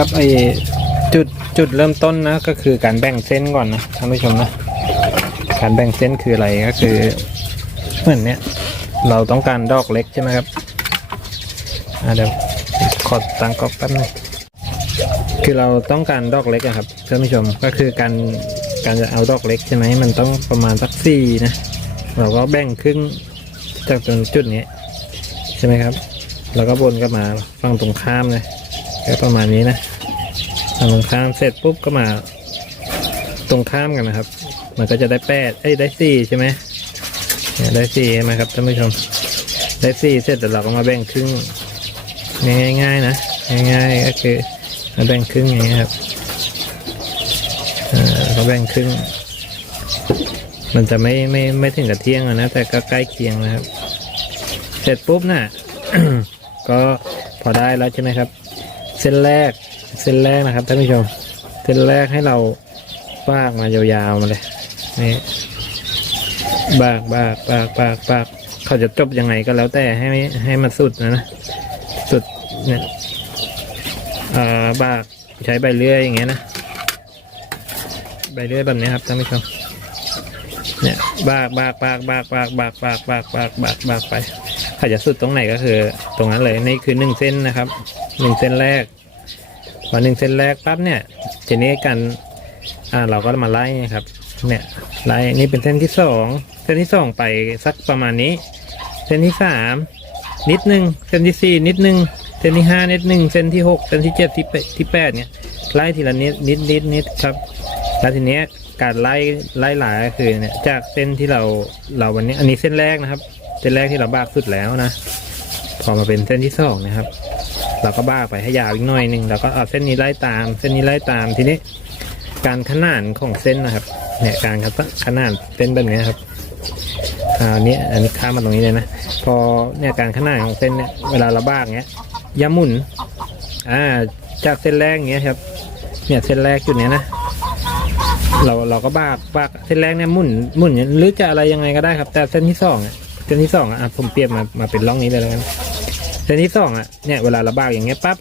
ครับไอจุดจุดเริ่มต้นนะก็คือการแบ่งเส้นก่อนนะท่านผู้ชมนะการแบ่งเส้นคืออะไรก็คือเหมือนเนี้ยเราต้องการดอกเล็กใช่ไหมครับอะเดี๋ยวขอตั้งกล้องแป๊บนึงคือเราต้องการดอกเล็กอะครับท่านผู้ชมก็คือการการจะเอาดอกเล็กใช่ไหมมันต้องประมาณสักสี่นะเราก็แบ่งครึ่งจากตรงจุดนี้ใช่ไหมครับ แล้วก็บนก็มาฝั่งตรงข้ามเลย ก็ประมาณนี้นะทำตรงข้ามเสร็จปุ๊บก็มา ตรงข้ามกันนะครับ มันก็จะได้แปดเอ้ยได้สี่ใช่ไหมได้สี่ใช่ไหมครับท่านผู้ชม ได้สี่เสร็จแต่เราก็มาแบ่งครึ่งง่ายๆนะง่ายๆก็คือมาแบ่งครึ่งอย่างเงี้ครับอ่าก็แบ่งครึ่ง มันจะไม่ไม่ไม่ถึงกับเที่ยงนะ แต่ก็ใกล้เคียงนะครับ เสร็จปุ๊บน่ะ ก็พอได้แล้วใช่ไหมครับ เส้นแรก เส้นแรกนะครับท่านผู้ชม เส้นแรกให้เราบากมายาวๆมาเลยนี่บากบากบากบากบากเขาจะจบยังไงก็แล้วแต่ให้ให้มันสุดนะนะสุดเนี่ยอ่าบากใช้ใบเลื่อยอย่างเงี้ยนะใบเลื่อยแบบนี้ครับท่านผู้ชมเนี่ยบากบากบากบากบากบากบากบากบากบากบากไปเขาจะสุดตรงไหนก็คือ ตรงนั้นเลยนี่คือหนึ่งเส้นนะครับ หนึ่งเส้นแรกพอหนึ่งเส้นแรกปั๊บเนี่ยทีนี้กันอ่าเราก็มาไล่ครับ เนี่ยไล่นี่เป็นเส้นที่สองเส้นที่สองไปสักประมาณนี้ เส้นที่สามนิดนึงเส้นที่สี่นิดนึงเส้นที่ห้านิดนึงเส้นที่หกเส้นที่เจ็ดที่แปดที่แปดเนี่ยไล่ทีละนิดนิดนิดนิดครับแล้วทีเนี้ยการไล่ไล่หลายก็คือเนี่ยจากเส้นที่เราเราวันนี้อันนี้เส้นแรกนะครับ เส้นแรกที่เราบากสุดแล้วนะ พอมาเป็นเส้นที่สองนะครับ เราก็บ้าไปให้ยาวอีกหน่อยหนึ่งแล้วก็เอาเส้นนี้ไล่ตาม เส้นนี้ไล่ตามทีนี้ การขนานของเส้นนะครับเนี่ยการขนานเส้นแบบนี้ครับอ่าอันนี้อันนี้ข้ามมาตรงนี้เลยนะพอเนี่ยการขนานของเส้นเนี่ยเวลาเราบ้าเนี้ยย่าหมุนอ่าจากเส้นแรกเนี้ยครับ เนี่ยเส้นแรกจุดเนี้ยนะเราเราก็บ้ากบ้ากเส้นแรกเนี่ยหมุนหมุนหรือจะอะไรยังไงก็ได้ครับ แต่เส้นที่สองเส้นที่สองอะผมเปรียบมามาเป็นร่องนี้เลยแล้วกัน เส้นที่สองอะเนี่ยเวลาเราบ้ากอย่างเงี้ยปั๊บ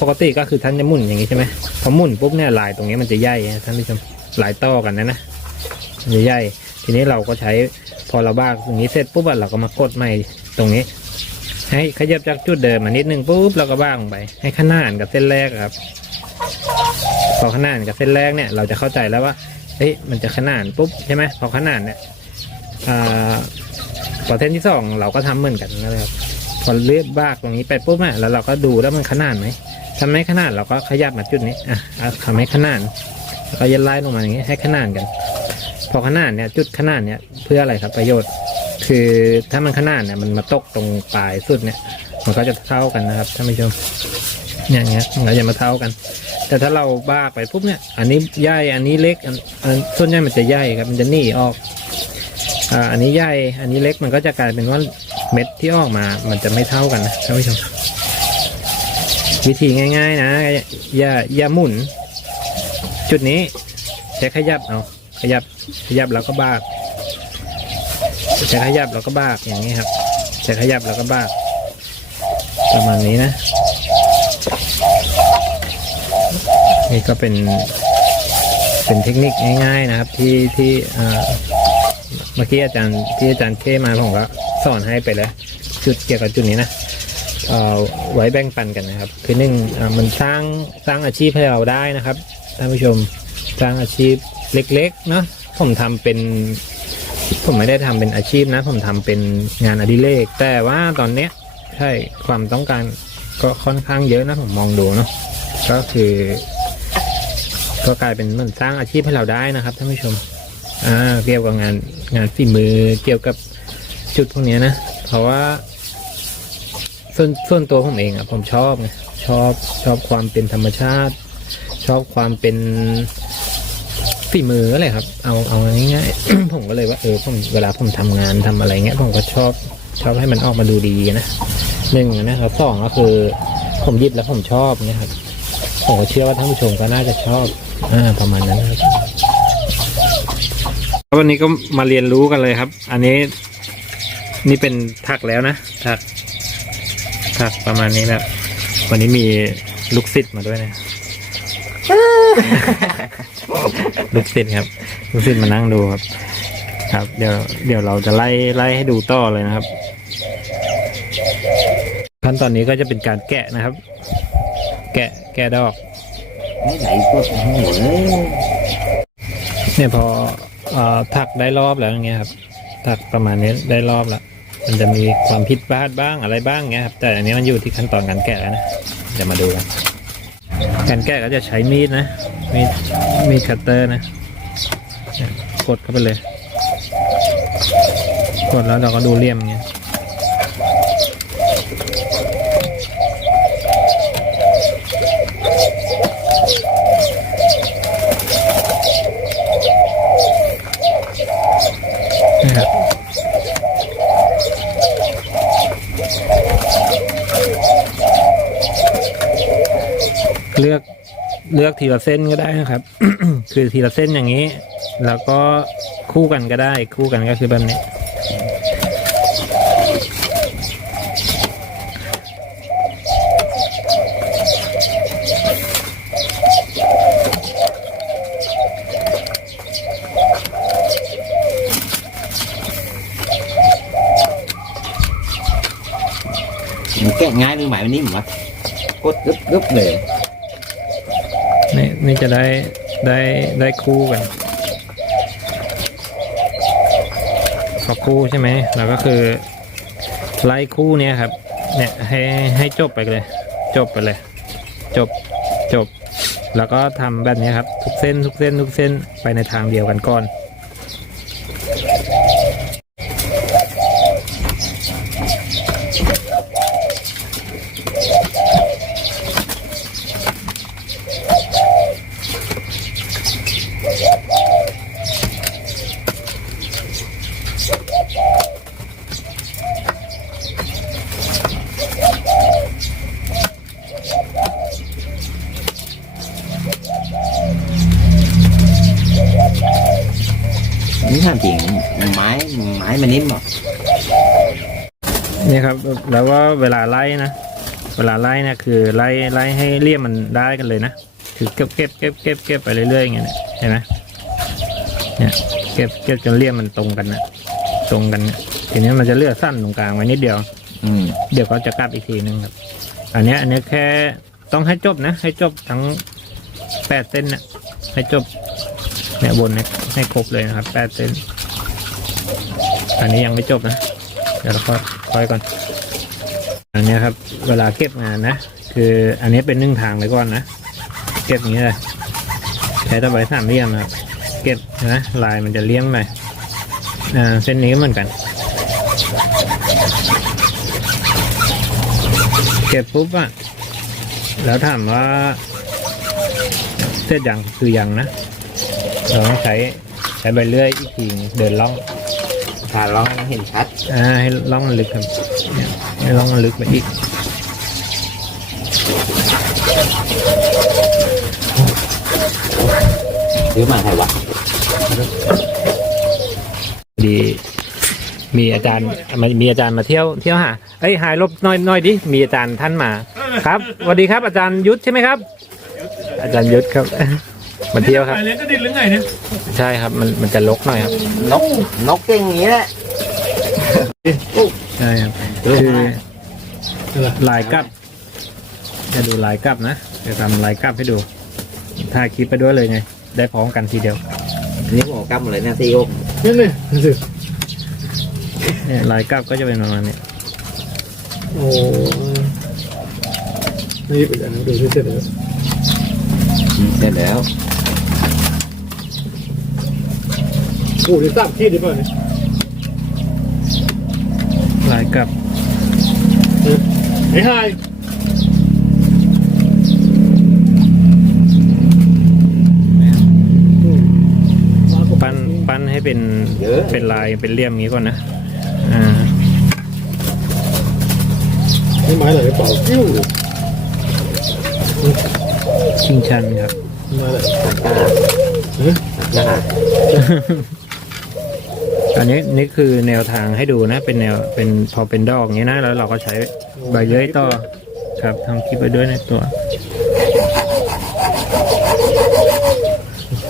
ปกติก็คือท่านจะหมุนอย่างงี้ใช่ไหมพอหมุนปุ๊บเนี่ยลายตรงเนี้ยมันจะใหญ่นะท่านผู้ชมลายต่อกันนะนะมันจะใหญ่ทีนี้เราก็ใช้พอเราบ้ากตรงนี้เสร็จปุ๊บเราก็มากดใหม่ตรงนี้ ให้ขยับจากจุดเดิมมานิดนึงปุ๊บเราก็บ้าลงไป ให้ขนานกับเส้นแรกครับ พอขนานกับเส้นแรกเนี่ย เราจะเข้าใจแล้วว่าเฮ้ยมันจะขนานปุ๊บใช่ไหมพอขนานเนี่ยอ่าพอเส้นที่สองเราก็ทำเหมือนกันนะครับ อเลือกบากตรงนี้ไปปุ๊บอะแล้วเราก็ดูแล้วมันขนาดไหมถ้าไม่ขนาดเราก็ขยับมาจุดนี้อะเอาทำให้ขนาดแล้วก็ยันไล่ลงมาอย่างนี้ให้ขนาดกัน พอขนาดเนี่ยจุดขนาดเนี่ยเพื่ออะไรครับประโยชน์ คือถ้ามันขนาดเนี่ยมันมาตกตรงปลายสุดเนี่ยมันก็จะเท่ากันนะครับท่านผู้ชมเนี่ยอย่างเงี้ยมันก็จะมาเท่ากัน แต่ถ้าเราบ้าไปปุ๊บเนี่ย อันนี้ใหญ่อันนี้เล็กอันอันส่วนใหญ่มันจะใหญ่ครับมันจะหนีออกอ่าอันนี้ใหญ่อันนี้เล็กมันก็จะกลายเป็นว่า เม็ดที่ออกมามันจะไม่เท่ากันนะท่านผู้ชมวิธีง่าย ๆ นะ อย่าอย่าหมุน จุดนี้ใช้ขยับเอาขยับขยับแล้วก็บากใช้ขยับแล้วก็บากอย่างนี้ครับใช้ขยับแล้วก็บากประมาณนี้นะนี่ก็เป็นเป็นเทคนิคง่าย ๆ นะครับ ที่ที่เมื่อกี้อาจารย์ที่อาจารย์เคมาผมก็ อนให้ไปแล้วจุดเกี่ยวกับจุดนี้นะไว้แบ่งปันกันนะครับ คือหนึ่งมันสร้างสร้างอาชีพให้เราได้นะครับท่านผู้ชมสร้างอาชีพเล็กๆเนาะผมทำเป็นผมไม่ได้ทำเป็นอาชีพนะ ผมทำเป็นงานอดิเรกแต่ว่าตอนเนี้ยใช่ความต้องการก็ค่อนข้างเยอะนะผมมองดูเนาะก็คือ ก็กลายเป็นเหมือนสร้างอาชีพให้เราได้นะครับท่านผู้ชมอ่าเกี่ยวกับงานงานฝีมือเกี่ยวกับ จุดพวกนี้นะ เพราะว่าส่วนส่วนตัวผมเองอะผมชอบไงชอบชอบความเป็นธรรมชาติ ชอบความเป็นฝีมืออะไรครับ เอาเอาง่ายๆ ผมก็เลยว่าเออผมเวลาผมทำงานทำอะไรเงี้ยผมก็ชอบชอบให้มันออกมาดูดีนะหนึ่งนะครับสองก็คือ ผมยิบแล้วผมชอบเนี่ยครับผมก็เชื่อว่าท่านผู้ชมก็น่าจะชอบอ่าประมาณนั้นครับวันนี้ก็มาเรียนรู้กันเลยครับ อันนี้ นี่เป็นถักแล้วนะถักถักประมาณนี้แล้ววันนี้มีลูกศิษย์มาด้วยนะลูกศิษย์ครับ ลูกศิษย์มานั่งดูครับ ครับ เดี๋ยวเดี๋ยวเราจะไล่ไล่ให้ดูต่อเลยนะครับ ขั้นตอนนี้ก็จะเป็นการแกะนะครับ แกะแกะดอกไม่ไหลกดโอ้โหเลยเนี่ยพอเอ่อถักได้รอบแล้วอย่างเงี้ยครับถักประมาณนี้ได้รอบแล้ว มันจะมีความผิดพลาดบ้างอะไรบ้างเงี้ยครับแต่อันนี้มันอยู่ที่ขั้นตอนการแกะแล้วนะเดี๋ยวมาดูกันการแกะก็จะใช้มีดนะมีดมีดคัตเตอร์นะกดเข้าไปเลย กดแล้วเราก็ดูเลี่ยมเงี้ย เลือกเลือกทีละเส้นก็ได้นะครับ คือทีละเส้นอย่างนี้ แล้วก็คู่กันก็ได้ คู่กันก็คือแบบนี้ มันแกะง่ายหรือใหมายมันนิ่มวะกดกึบกึบเลย นี่นี่จะได้ได้ได้คู่กันพอคู่ใช่ไหมเราก็คือไล่คู่เนี้ยครับ เนี่ยให้ให้จบไปเลย จบไปเลย จบจบ แล้วก็ทำแบบนี้ครับ ทุกเส้นทุกเส้นทุกเส้นไปในทางเดียวกันก่อนถามจริงไม้ไม้มันนิ่มเหรอ เนี่ยครับ แล้วว่าเวลาไล่นะ เวลาไล่เนี่ย คือไล่ไล่ให้เลี่ยมมันได้กันเลยนะ คือเก็บเก็บเก็บเก็บเก็บไปเรื่อยๆอย่างเงี้ยเนี่ยเห็นไหมเนี่ยเก็บเก็บจนเลี่ยมมันตรงกันนะตรงกันเนี่ยทีนี้มันจะเลือกสั้นตรงกลางไว้นิดเดียว อืมเดี๋ยวก็จะกลับอีกทีนึงครับ อันเนี้ยอันเนี้ยแค่ต้องให้จบนะ ให้จบทั้งแปดเส้นนะให้จบเนี่ยบนเนี่ยให้ครบเลยนะครับแปดเส้น อันนี้ยังไม่จบนะ เดี๋ยวเราค่อยค่อยก่อน อันเนี้ยครับ เวลาเก็บงานนะ คืออันนี้เป็นหนึ่งทางไปก่อนนะ เก็บอย่างนี้เลยใช้ตะไบสามเหลี่ยมนะครับ เก็บนะลายมันจะเลี้ยงไปอ่าเส้นนี้ก็เหมือนกัน เก็บปุ๊บอะแล้วถามว่าเสร็จยังคือยังนะเราต้องใช้ใช้ใบเลื่อยอีกทีหนึ่งเดินล่องถ้าลองให้มันเห็นชัด อ่าให้ล่องมันลึกครับ เนี่ยให้ล่องมันลึกไปอีกซื้อมาใครวะดี มีอาจารย์มามีอาจารย์มาเที่ยวเที่ยวหาเอ้ยหายลบหน้อยหน้อยดิมีอาจารย์ท่านมา ครับสวัสดีครับ อาจารย์ยุทธใช่ไหมครับ อาจารย์ยุทธครับมาเที่ยวครับไปเลี้ยงก็ดินหรือไงเนี่ยใช่ครับมันมันจะลกหน่อยครับนกนกเก่งอย่างนี้แหละ ใช่ครับเออคือลายกลับ จะดูลายกลับนะ จะทำลายกลับให้ดูถ่ายคลิปไปด้วยเลยไง ได้พร้อมกันทีเดียวอันนี้ผมกำหมดเลยนะซีโอนี่เลยเนี่ยลายกลับก็จะเป็นประมาณนี้โอ้นี่เป็นอันนั้นดูที่เสร็จแล้วเสร็จแล้วโอ้ยสามขีดดีป่ะเนี่ยลาย กลับไอ้ไฮปั้นปั้นให้เป็นเยอะเป็นลายเป็นเหลี่ยมอย่างนี้ก่อนนะ อ่าไอ้ไม้เหล่านี้เป่ากิ้วชิงชันครับไม้เหล่านี้สังกาเฮ้ยสังกา อันนี้นี่คือแนวทางให้ดูนะ เป็นแนวเป็นพอเป็นดอกอย่างนี้นะแล้วเราก็ใช้ใบเย้ยต่อครับทำคลิปไปด้วยในตัว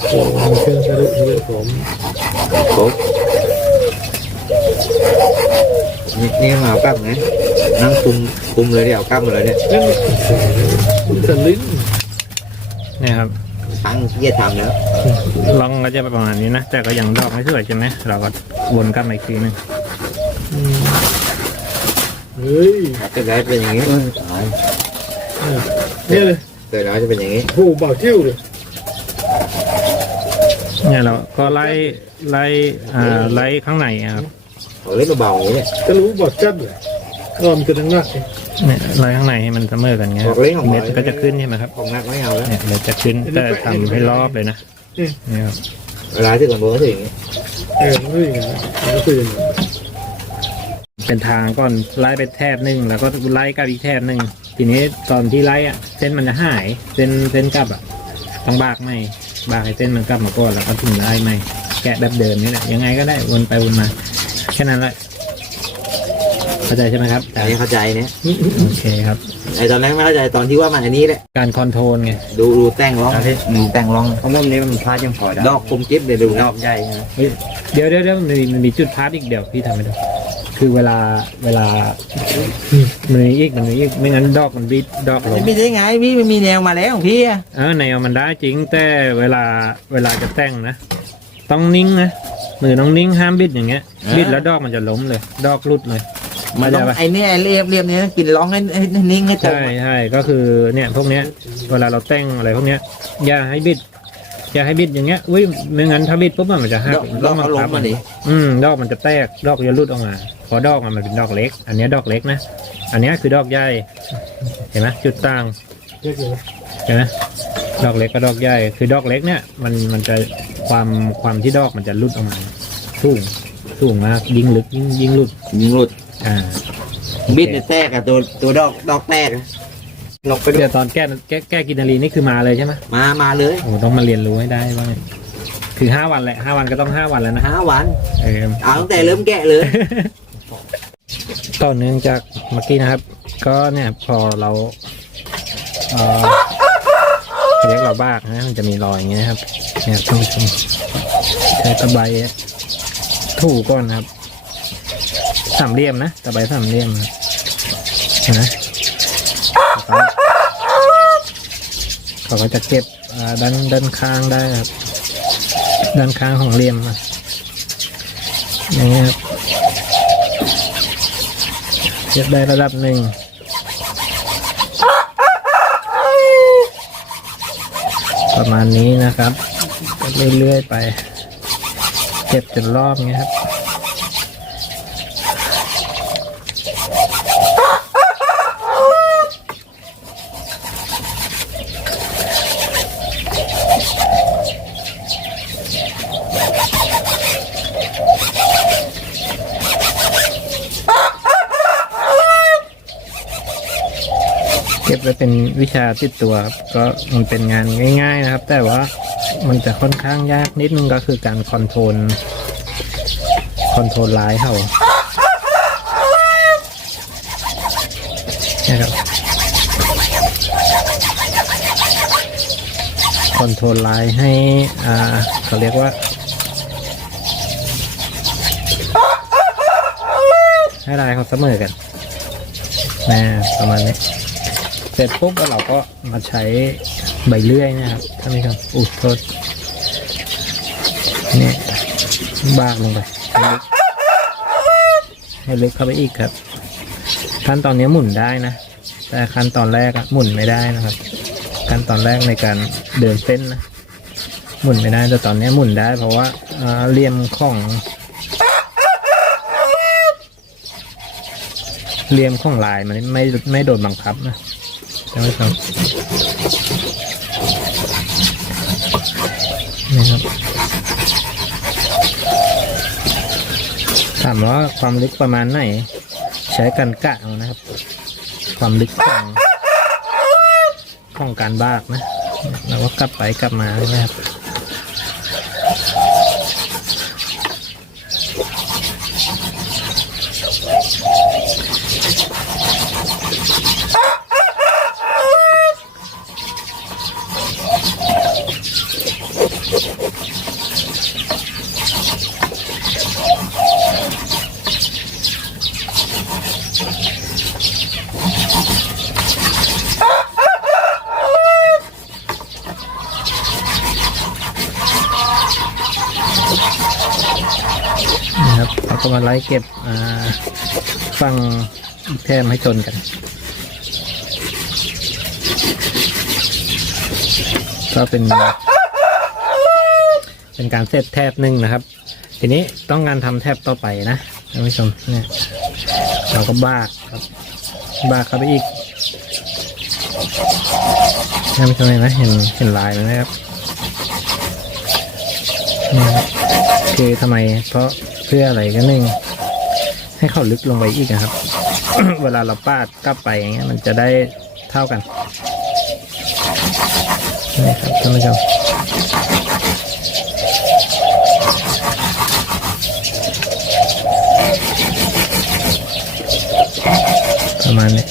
โอ้มีเครื่องใช้รถเยอะผมปุ๊บนี่นี่มาเอากลับไงนั่งคุมคุมเลยเดี๋ยวเอากลับมาเลยเนี่ยเล่นคุณสันลิ้นเนี่ยครับ ทั้งที่จะทำแล้วลองก็จะประมาณนี้นะ แต่ก็ยังดอกไม่สวยใช่ไหมเราก็วนกลับมาอีกทีหนึงเฮ้ยจะได้เป็นอย่างนี้เออตายเนี่ยเลยเกิดแล้วจะเป็นอย่างนี้โอ้บ่าวเที่ยวเลยเนี่ยเราก็ไล่ไล่อ่าไล่ข้างในอะครับ เขาเล่นเบาๆอย่างนี้เนี่ย จะรู้บ่าวจัดเลยรอมกันทั้งนักเลย เนี่ยไล่ข้างในให้มันเสมอกันไงบอกเล่นของเม็ดเราก็จะขึ้นใช่ไหมครับ ของนักไม่เอาแล้ว เนี่ยเม็ดจะขึ้นแต่ทำให้รอบเลยนะเนี่ยครับเวลาที่ก่อนโบก็ถึงอย่างนี้เออไม่อย่างนั้นมันก็คืออย่างนั้นเป็นทางก่อนไล่ไปแถบหนึ่งแล้วก็ไล่กลับอีกแถบหนึ่งทีนี้ตอนที่ไล่อะเส้นมันจะหาย เส้นเส้นกลับอะต้องบากไม่บากให้เส้นมันกลับมาก่อนแล้วก็ถึงไล่ไม่แกะแบบเดิมนี่แหละยังไงก็ได้วนไปวนมาแค่นั้นแหละ เข้าใจใช่ไหมครับแต่นี่เข้าใจเนี่ยโอเคครับ ไอตอนแรกไม่เข้าใจตอนที่ว่ามันอันนี้แหละการคอนโทรลไงดูดูแต่งร้องเอาสิดูแต่งร้องเพราะมุมนี้มันพลาดยังพอได้ดอกคมจิ๊บเลยดูดนะอกใหญ่นะเดี๋ยวเดี๋ยวเดี๋ยวมันมีมันมีจุดพาร์ทอีกเดี๋ยวพี่ทำให้ดูคือเวลาเวลามันมีอีกมันมีอีกไม่งั้นดอกมันบิดดอกลงไม่ได้ไงพี่มันมีแนวมาแล้วของพี่อะเออแนวมันได้จริงแต่เวลาเวลาจะแต่งนะ ต้องนิ่งนะมือต้องนิ่งห้ามบิดอย่างเงี้ยบิดแล้วดอกมันจะล้มเลย ดอกรุดเลย มันต้องเข้าใจปะไอเนี่ยไอ้เรียบเรียบเนี้ยกินร้องให้ให้ให้นิ่งให้ตรงใช่ใช่ก็คือเนี่ยพวกเนี้ยเวลาเราแต่งอะไรพวกเนี้ยอย่าให้บิดอย่าให้บิดอย่างเงี้ยอุ้ยไม่งั้นถ้าบิดปุ๊บมันจะหักดอกดอกเขาล้มมาดิอืมดอกมันจะแตกดอกจะรุดออกมาเพราะดอกอะมันเป็นดอกเล็ก อันเนี้ยดอกเล็กนะอันเนี้ยคือดอกใหญ่เห็นไหมจุดต่างเรียกเลยเห็นไหมดอกเล็กกับดอกใหญ่คือดอกเล็กเนี่ยมันมันจะความความที่ดอกมันจะรุดออกมาสูงสูงมากยิ่งลึกยิ่งยิ่งรุด ยิงหลุด อ่าบิดเนี่ยแตกอะตัวตัวดอกดอกแตกอะลงไปดูเดี๋ยวตอนแก้แก้แก้กินนารีนี่คือมาเลยใช่ไหมมามาเลยโอ้ต้องมาเรียนรู้ให้ได้ว่าคือห้าวันแหละห้าวันก็ต้องห้าวันแล้วนะห้าวันเออ เอาตั้งแต่เริ่มแกะเลย ต่อเนื่องจากเมื่อกี้นะครับ ก็เนี่ยพอเราเอ่อเรียกเราบ้ากนะมันจะมีรอยอย่างเงี้ยครับเนี่ยท่านผู้ชมใช้ตะไบถูก่อนนะครับ สามเหลี่ยมนะตะไบสามเหลี่ยมนะนะเขาก็จะเก็บด้านด้านข้างได้ครับ ด้านข้างของเหลี่ยมนะอย่างเงี้ยครับเก็บได้ระดับหนึ่งประมาณนี้นะครับ เรื่อยๆไป เก็บจนรอบเงี้ครับ เก็บไว้เป็นวิชาติดตัวครับก็มันเป็นงานง่าย ๆ นะครับ แต่ว่ามันจะค่อนข้างยากนิดนึงก็คือการคอนโทรลคอนโทรลไลน์เขานะครับคอนโทรลไลน์ให้อ่าเขาเรียกว่า ให้ไลายเขาเสมอกันนะประมาณนี้ สร็จปุ๊บแล้วเราก็มาใช้ใบเลื่อยนะครับท่านผู้ชมอุดโทษนี่ยบากลงไปให้ลึกให้ลึกเข้าไปอีกครับ ขั้นตอนนี้หมุนได้นะ แต่ขั้นตอนแรกอะหมุนไม่ได้นะครับ ขั้นตอนแรกในการเดินเส้นนะหมุนไม่ได้แต่ตอนนี้หมุนได้เพราะว่าอ่าเหลี่ยมของเหลี่ยมของลายมันไม่ไม่โดนบังคับนะ ช่ครับนี่ครับถามว่าความลึกประมาณไหน ใช้กันกะเอานะครับ ความลึกของของการบากนะแล้วก็กลับไปกลับมานะครับนะครับเราก็มา ไล่เก็บฟังแทมให้ชนกัน ก็เป็น เป็นการเซตแทบหนึ่งนะครับ ทีนี้ต้องการทำแทบต่อไปนะท่านผู้ชมเนี่ยเราก็บากครับบากเข้าไปอีกท่านผู้ชมเห็นไหมเห็นเห็นลายไหมครับนี่ยครับคือทำไมเพราะ เพื่ออะไรก็หนึ่งให้เขาลึกลงไปอีกนะครับ เวลาเราปาดกลับไปอย่างเงี้ย มันจะได้เท่ากันนี่ครับท่านผู้ชมประมาณนี้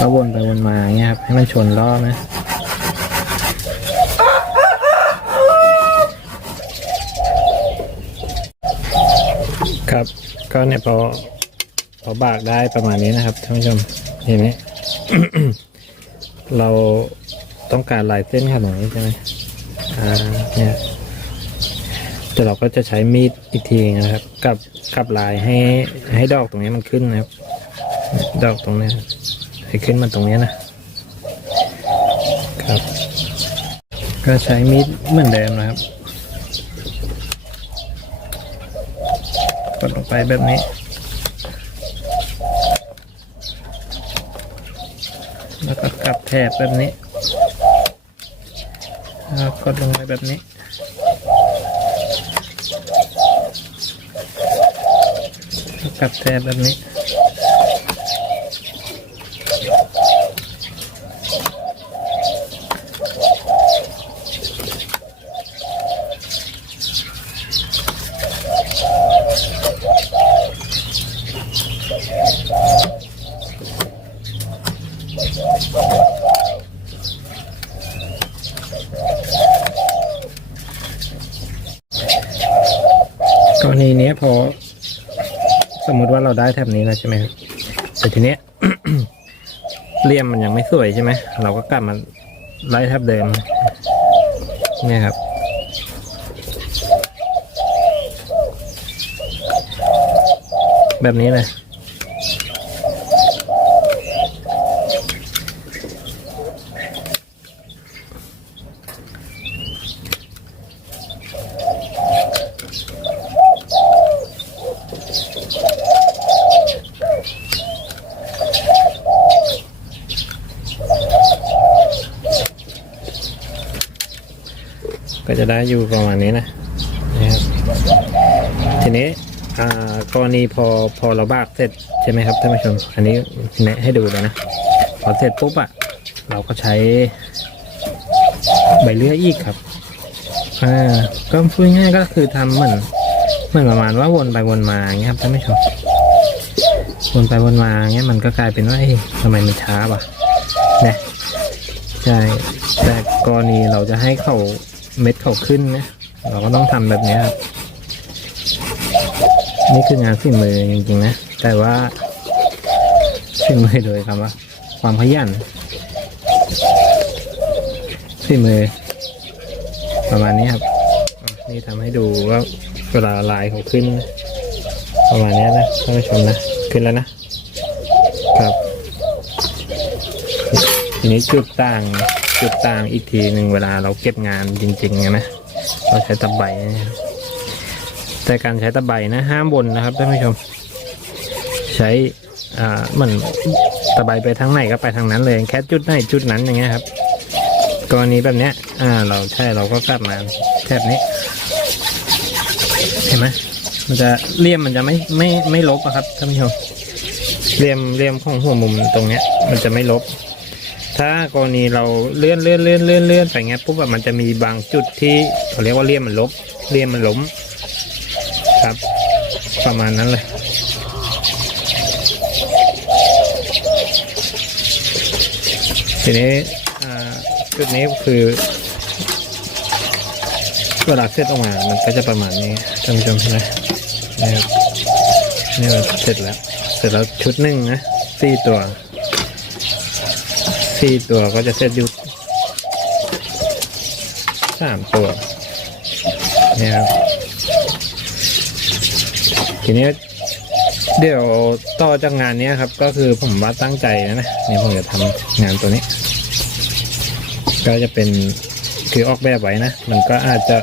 ก็วนไปวนมาอย่างเงี้ยครับให้มันชนล้อบนะครับก็เนี่ยพอพอบากได้ประมาณนี้นะครับท่านผู้ชมเห็นไหมเราต้องการลายเส้นขนาดนี้ใช่ไหมอ่าเนี่ยแต่เราก็จะใช้มีดอีกทีนะครับ กับกับลายให้ให้ดอกตรงนี้มันขึ้นนะครับ ดอกตรงนี้ ให้ขึ้นมาตรงนี้นะครับ ก็ใช้มีดเหมือนเดิมนะครับกดลงไปแบบนี้แล้วก็กลับแถบแบบนี้แล้วกดลงไปแบบนี้ กลับแถบแบบนี้ กรณีเนี้ยพอ สมมุติว่าเรา ได้แถบนี้แล้วใช่ไหมครับแต่ทีเนี้ยเลี่ยมมันยังไม่สวยใช่ไหมเราก็กลับมาไล่แถบเดิมเนี่ยครับแบบนี้เลย จะได้อยู่ประมาณนี้นะนะครับทีนี้อ่ากรณีพอพอเราบากเสร็จใช่ไหมครับท่านผู้ชม อันนี้แนะให้ดูเลยนะ พอเสร็จปุ๊บอะเราก็ใช้ใบเลื่อยอีกครับ อ่า ก็พูดง่ายก็คือทำเหมือนเหมือนประมาณว่าวนไปวนมาอย่างเงี้ยครับท่านผู้ชม วนไปวนมาอย่างเงี้ยมันก็กลายเป็นว่าเอ๊ะทำไมมันช้าวะเนี่ยใช่แต่กรณีเราจะให้เขา เม็ดเขาขึ้นนะเราก็ต้องทำแบบนี้ครับนี่คืองานฝีมือจริงๆนะ แต่ว่าฝีมือโดยคำว่า ความขยันฝีมือ ประมาณนี้ครับ นี่ทำให้ดูว่าเวลาลายเขาขึ้น ประมาณนี้นะท่านผู้ชมนะขึ้นแล้วนะครับทีนี้จุดต่าง จุดต่างอีกทีหนึ่งเวลาเราเก็บงานจริงๆนะเราใช้ตะไบนะแต่การใช้ตะไบนะห้ามบนนะครับท่านผู้ชม ใช้อ่าเหมือนตะไบไปทางไหนก็ไปทางนั้นเลย แค่จุดไหนจุดนั้นอย่างเงี้ยครับกรณีแบบเนี้ย อ่า เราใช่เราก็กลับมาแทบนี้เห็นไหมมันจะเลี่ยมมันจะไม่ไม่ไม่ลบอะครับท่านผู้ชมเลี่ยมเลี่ยมของหัวมุมตรงเนี้ย มันจะไม่ลบ ถ้ากรณีเราเลื่อนเลื่อนเลื่อนเลื่อนเลื่อนไปเงี้ยปุ๊บอะมันจะมีบางจุดที่เขาเรียกว่าเลี่ยมมันลบเลี่ยมมันล้ม ครับ ประมาณนั้นเลยทีนี้จุดนี้คือเวลาเซตออกมา มันก็จะประมาณนี้ท่านผู้ชมใช่ไหมนี่ครับนี่เราเสร็จแล้ว เสร็จแล้วชุดหนึ่งนะสี่ตัว สี่ตัวก็จะเซตอยู่สามตัวนี่ครับทีนี้เดี๋ยวต่อจากงานนี้ครับ ก็คือผมว่าตั้งใจนะนะเนี่ยผมจะทำงานตัวนี้ ก็จะเป็นคือออกแบบไว้นะ มันก็อาจจะ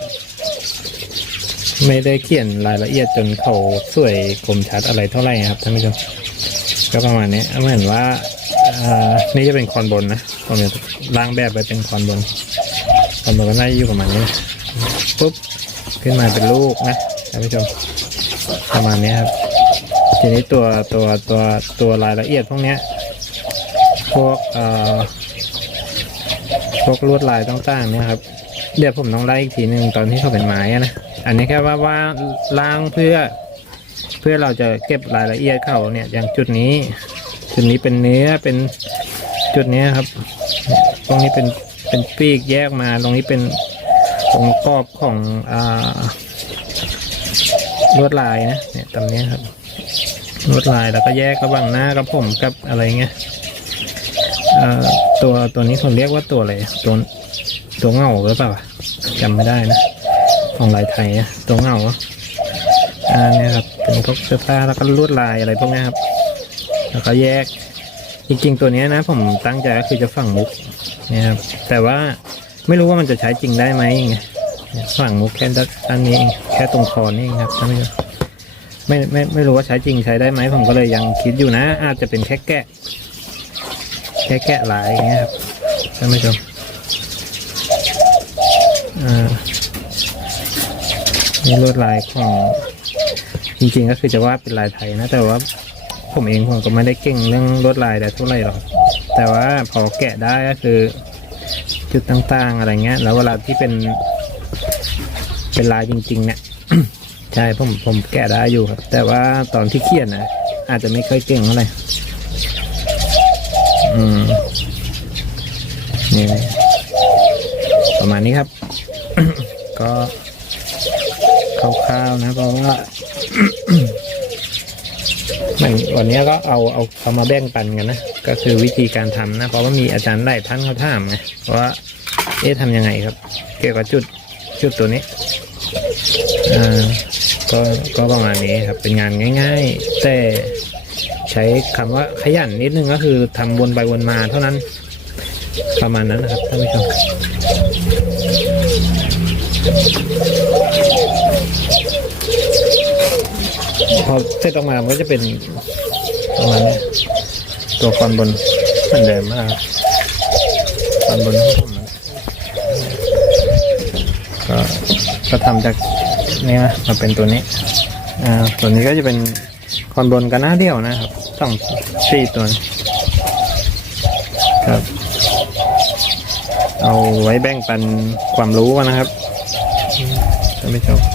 ไม่ได้เขียนรายละเอียดจนเขาสวยคมชัดอะไรเท่าไหร่ครับท่านผู้ชมก็ประมาณนี้เหมือนว่า อ่านี่จะเป็นคอนบนนะผมจะร่างแบบไปเป็นคอนบนคอนบนก็น่าจะอยู่ประมาณนี้ปุ๊บขึ้นมาเป็นลูกนะท่านผู้ชมประมาณนี้ครับ ทีนี้ตัวตัวตัวตัวรายละเอียดพวกเนี้ยพวกเอ่อพวกลวดลายต่างๆเนี่ยครับ เดี๋ยวผมต้องไล่อีกทีหนึ่งตอนที่เขาเป็นไม้นะอันนี้แค่ว่าว่าล้างเพื่อ เพื่อเราจะเก็บรายละเอียดเขาเนี่ยอย่างจุดนี้ จุดนี้เป็นเนื้อเป็นจุดนี้ครับ ตรงนี้เป็นเป็นปีกแยกมา ตรงนี้เป็นองค์ประกอบของอ่าลวดลายนะเนี่ยตรงนี้ครับลวดลายแล้วก็แยกระหว่างหน้ากับผมกับอะไรเงี้ยอ่อตัวตัวนี้เขาเรียกว่าตัวอะไรตัวตัวเงาหรือเปล่าจำไม่ได้นะของลายไทยนะตัวเงาอ่าเนี่ยครับเป็นพวกเสื้อผ้าแล้วก็ลวดลายอะไรพวกนี้ครับ แล้วก็แยกจริงๆตัวนี้นะ ผมตั้งใจก็คือจะฝังมุกนี่ยครับแต่ว่าไม่รู้ว่ามันจะใช้จริงได้ไหมไงฝั่งมุกแค่ด้านนี้เองแค่ตรงคอนี่เองครับท่านผู้ชมไม่ไม่ไม่รู้ว่าใช้จริงใช้ได้ไหมผมก็เลยยังคิดอยู่นะ อาจจะเป็นแค่แกะแค่แกะลายอย่างเงี้ยครับท่านผู้ชมอ่านี่ลวดลายของจริงๆก็คือจะวาดเป็นลายไทยนะ แต่ว่า ผมเองผมก็ไม่ได้เก่งเรื่องลวดลายแต่เท่าไหร่หรอก แต่ว่าพอแกะได้ก็คือจุดต่างๆอะไรเงี้ย แล้วเวลาที่เป็น เป็นลายจริง ๆ เนี่ยใช่ผมผมแกะได้อยู่ครับ แต่ว่าตอนที่เขียนนะอาจจะไม่ค่อยเก่งเท่าไหร่อืมนี่ประมาณนี้ครับ ก็คร่าวๆนะเพราะว่า วันนี้ก็เอาเอาเอามาแบ่งปันกันนะ ก็คือวิธีการทำนะ เพราะว่ามีอาจารย์หลายท่านเขาถามไงว่าเอ๊ะทำยังไงครับ เกี่ยวกับจุดจุดตัวนี้อ่าก็ก็ประมาณนี้ครับเป็นงานง่าย ๆ แต่ใช้คำว่าขยันนิดนึงก็คือทำวนไปวนมาเท่านั้นประมาณนั้นนะครับท่านผู้ชม พอเสร็จออกมามันก็จะเป็นประมาณนี้ตัวคอนบนมือนเดิมากคอนบนของผมนะก็ก็ทำจากเนี่ยมาเป็นตัวนี้อ่าตัวนี้ก็จะเป็นคอนบนกันหน้าเดียวนะครับสองสี่ตัวนี้ครับ เอาไว้แบ่งปันความรู้กันนะครับท่านผู้ชม